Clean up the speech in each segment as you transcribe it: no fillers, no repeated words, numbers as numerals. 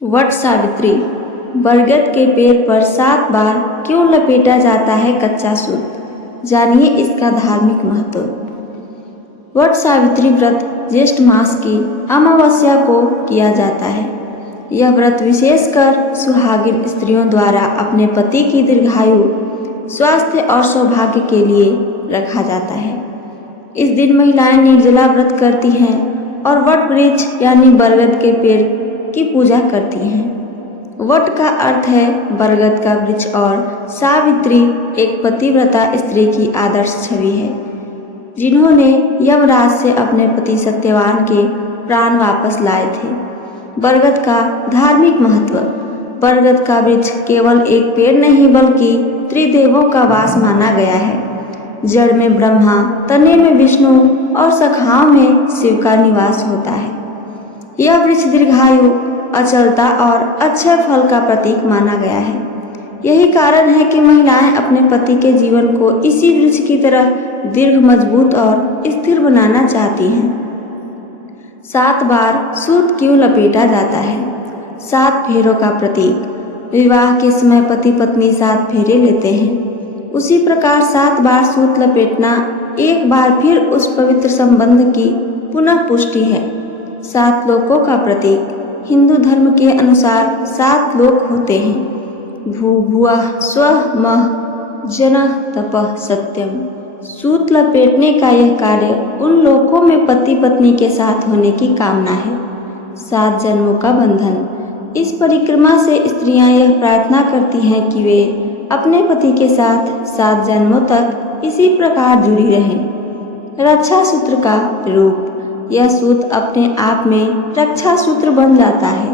वट सावित्री। बरगद के पेड़ पर 7 बार क्यों लपेटा जाता है कच्चा सूत? जानिए इसका धार्मिक महत्व। वट सावित्री व्रत ज्येष्ठ मास की अमावस्या को किया जाता है। यह व्रत विशेषकर सुहागिन स्त्रियों द्वारा अपने पति की दीर्घायु, स्वास्थ्य और सौभाग्य के लिए रखा जाता है। इस दिन महिलाएं निर्जला व्रत करती हैं और वट वृक्ष यानी बरगद के पेड़ की पूजा करती हैं। वट का अर्थ है बरगद का वृक्ष और सावित्री एक पतिव्रता स्त्री की आदर्श छवि है, जिन्होंने यमराज से अपने पति सत्यवान के प्राण वापस लाए थे। बरगद का धार्मिक महत्व। बरगद का वृक्ष केवल एक पेड़ नहीं बल्कि त्रिदेवों का वास माना गया है। जड़ में ब्रह्मा, तने में विष्णु और शाखाओं में शिव का निवास होता है। यह वृक्ष दीर्घायु, अचलता और अक्षय फल का प्रतीक माना गया है। यही कारण है कि महिलाएं अपने पति के जीवन को इसी वृक्ष की तरह दीर्घ, मजबूत और स्थिर बनाना चाहती हैं। 7 बार सूत क्यों लपेटा जाता है? 7 फेरों का प्रतीक। विवाह के समय पति पत्नी 7 फेरे लेते हैं। उसी प्रकार 7 बार सूत लपेटना एक बार फिर उस पवित्र संबंध की पुनः पुष्टि है। 7 लोकों का प्रतीक। हिंदू धर्म के अनुसार 7 लोक होते हैं: भू भुवः स्वः मः जनः तपः सत्यम। सूत लपेटने का यह कार्य उन लोकों में पति पत्नी के साथ होने की कामना है। 7 जन्मों का बंधन। इस परिक्रमा से स्त्रियां यह प्रार्थना करती हैं कि वे अपने पति के साथ 7 जन्मों तक इसी प्रकार जुड़ी रहें। रक्षा सूत्र का रूप। यह सूत अपने आप में रक्षा सूत्र बन जाता है,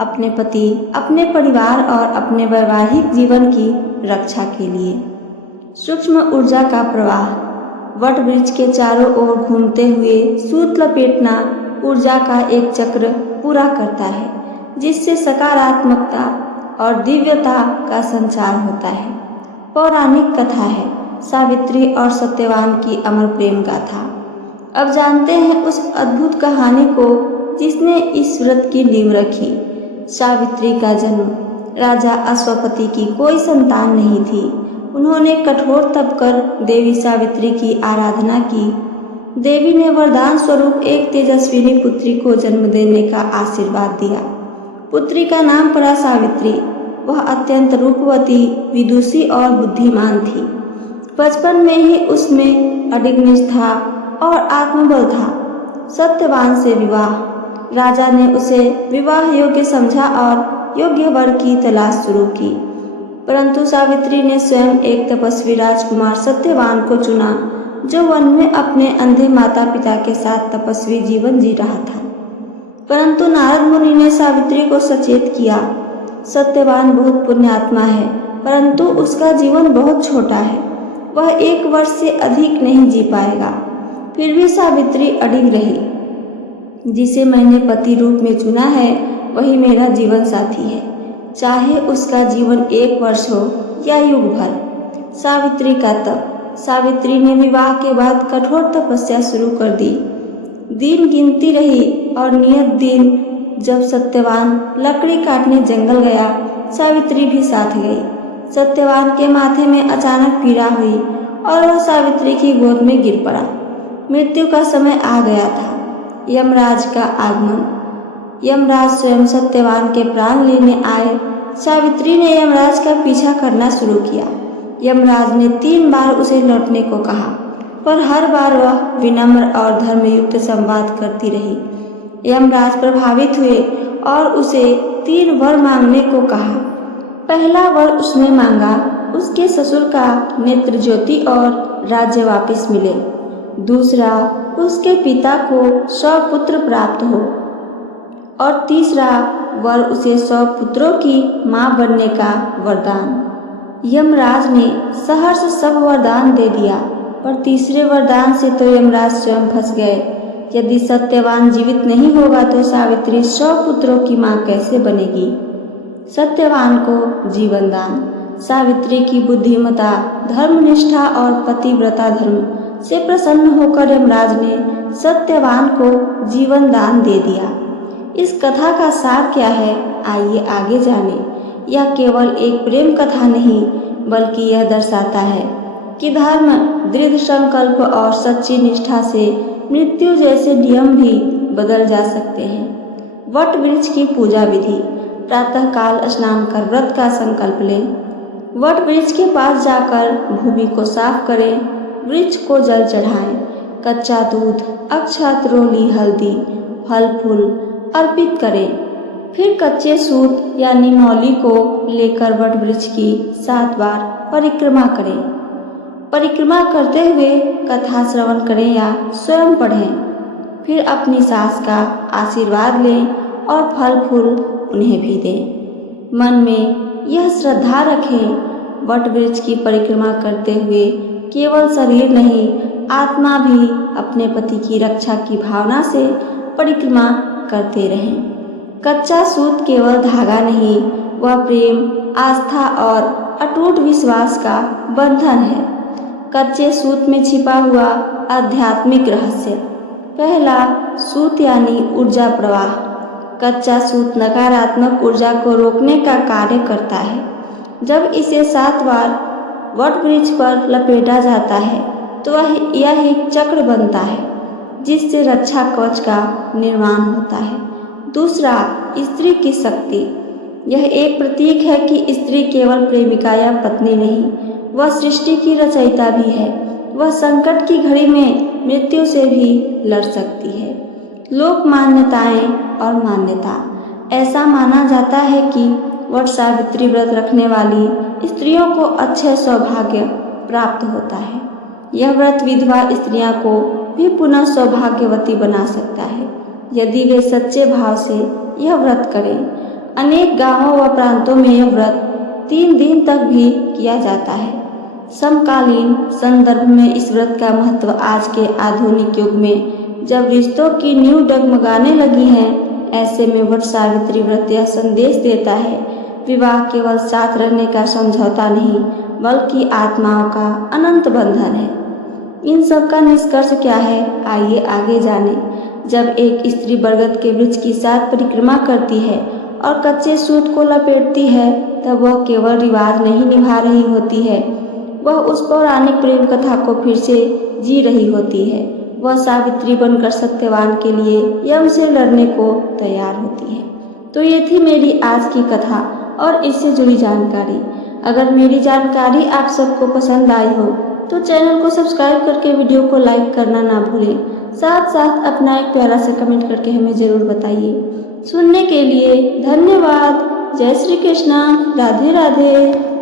अपने पति, अपने परिवार और अपने वैवाहिक जीवन की रक्षा के लिए। सूक्ष्म ऊर्जा का प्रवाह। वट वृक्ष के चारों ओर घूमते हुए सूत लपेटना ऊर्जा का एक चक्र पूरा करता है, जिससे सकारात्मकता और दिव्यता का संचार होता है। पौराणिक कथा है सावित्री और सत्यवान की अमर प्रेम गाथा। अब जानते हैं उस अद्भुत कहानी को जिसने इस व्रत की नींव रखी। सावित्री का जन्म। राजा अश्वपति की कोई संतान नहीं थी। उन्होंने कठोर तप कर देवी सावित्री की आराधना की। देवी ने वरदान स्वरूप एक तेजस्विनी पुत्री को जन्म देने का आशीर्वाद दिया। पुत्री का नाम पड़ा सावित्री। वह अत्यंत रूपवती, विदुषी और बुद्धिमान थी। बचपन में ही उसमें अडिग निष्ठा और आत्मबल था। सत्यवान से विवाह। राजा ने उसे विवाह योग्य समझा और योग्य वर की तलाश शुरू की, परंतु सावित्री ने स्वयं एक तपस्वी राजकुमार सत्यवान को चुना, जो वन में अपने अंधे माता पिता के साथ तपस्वी जीवन जी रहा था। परंतु नारद मुनि ने सावित्री को सचेत किया, सत्यवान बहुत पुण्यात्मा है, परंतु उसका जीवन बहुत छोटा है, वह 1 वर्ष से अधिक नहीं जी पाएगा। फिर भी सावित्री अडिग रही। जिसे मैंने पति रूप में चुना है वही मेरा जीवन साथी है, चाहे उसका जीवन 1 वर्ष हो या युग भर। सावित्री का तप। सावित्री ने विवाह के बाद कठोर तपस्या शुरू कर दी। दिन गिनती रही और नियत दिन जब सत्यवान लकड़ी काटने जंगल गया, सावित्री भी साथ गई। सत्यवान के माथे में अचानक पीड़ा हुई और वह सावित्री की गोद में गिर पड़ा। मृत्यु का समय आ गया था। यमराज का आगमन। यमराज स्वयं सत्यवान के प्राण लेने आए। सावित्री ने यमराज का पीछा करना शुरू किया। यमराज ने 3 बार उसे लौटने को कहा, पर हर बार वह विनम्र और धर्मयुक्त संवाद करती रही। यमराज प्रभावित हुए और उसे 3 वर मांगने को कहा। पहला वर उसने मांगा, उसके ससुर का नेत्र ज्योति और राज्य वापस मिले। दूसरा, उसके पिता को 100 पुत्र प्राप्त हो। और तीसरा वर उसे 100 पुत्रों की मां बनने का वरदान। यमराज ने सहर्ष सब वरदान दे दिया, पर तीसरे वरदान से तो यमराज स्वयं फंस गए। यदि सत्यवान जीवित नहीं होगा तो सावित्री 100 पुत्रों की मां कैसे बनेगी? सत्यवान को जीवन दान। सावित्री की बुद्धिमता, धर्मनिष्ठा और पतिव्रता धर्म से प्रसन्न होकर यमराज ने सत्यवान को जीवन दान दे दिया। इस कथा का सार क्या है, आइए आगे जाने। यह केवल एक प्रेम कथा नहीं, बल्कि यह दर्शाता है कि धर्म, दृढ़ संकल्प और सच्ची निष्ठा से मृत्यु जैसे नियम भी बदल जा सकते हैं। वट वृक्ष की पूजा विधि। प्रातःकाल स्नान कर व्रत का संकल्प लें। वट वृक्ष के पास जाकर भूमि को साफ करें, वृक्ष को जल चढ़ाएं, कच्चा दूध, अक्षत, रोली, हल्दी, फल फूल अर्पित करें। फिर कच्चे सूत यानी मौली को लेकर वट वृक्ष की 7 बार परिक्रमा करें। परिक्रमा करते हुए कथा श्रवण करें या स्वयं पढ़ें। फिर अपनी सास का आशीर्वाद लें और फल फूल उन्हें भी दें। मन में यह श्रद्धा रखें, वट वृक्ष की परिक्रमा करते हुए केवल शरीर नहीं, आत्मा भी अपने पति की रक्षा की भावना से परिक्रमा करते रहें। कच्चा सूत केवल धागा नहीं, वह प्रेम, आस्था और अटूट विश्वास का बंधन है। कच्चे सूत में छिपा हुआ आध्यात्मिक रहस्य। पहला, सूत यानी ऊर्जा प्रवाह। कच्चा सूत नकारात्मक ऊर्जा को रोकने का कार्य करता है। जब इसे 7 बार वट वृक्ष पर लपेटा जाता है तो यह एक चक्र बनता है, जिससे रक्षा कवच का निर्माण होता है। दूसरा, स्त्री की शक्ति। यह एक प्रतीक है कि स्त्री केवल प्रेमिका या पत्नी नहीं, वह सृष्टि की रचयिता भी है। वह संकट की घड़ी में मृत्यु से भी लड़ सकती है। लोक मान्यताएं और मान्यता। ऐसा माना जाता है कि वट सावित्री व्रत रखने वाली स्त्रियों को अच्छे सौभाग्य प्राप्त होता है। यह व्रत विधवा स्त्रियों को भी पुनः सौभाग्यवती बना सकता है, यदि वे सच्चे भाव से यह व्रत करें। अनेक गांवों व प्रांतों में यह व्रत 3 दिन तक भी किया जाता है। समकालीन संदर्भ में इस व्रत का महत्व आज के आधुनिक युग में जब रिश्तों की नींव डगमगाने लगी हैं, ऐसे में वट सावित्री व्रत यह संदेश देता है, विवाह केवल साथ रहने का समझौता नहीं, बल्कि आत्माओं का अनंत बंधन है। इन सब का निष्कर्ष क्या है, आइए आगे जाने। जब एक स्त्री बरगद के वृक्ष की 7 परिक्रमा करती है और कच्चे सूत को लपेटती है, तब वह केवल रिवाज नहीं निभा रही होती है, वह उस पौराणिक प्रेम कथा को फिर से जी रही होती है। वह सावित्री बनकर सत्यवान के लिए यम से लड़ने को तैयार होती है। तो ये थी मेरी आज की कथा और इससे जुड़ी जानकारी। अगर मेरी जानकारी आप सबको पसंद आई हो तो चैनल को सब्सक्राइब करके वीडियो को लाइक करना ना भूलें। साथ साथ अपना एक प्यारा सा कमेंट करके हमें ज़रूर बताइए। सुनने के लिए धन्यवाद। जय श्री कृष्णा। राधे राधे।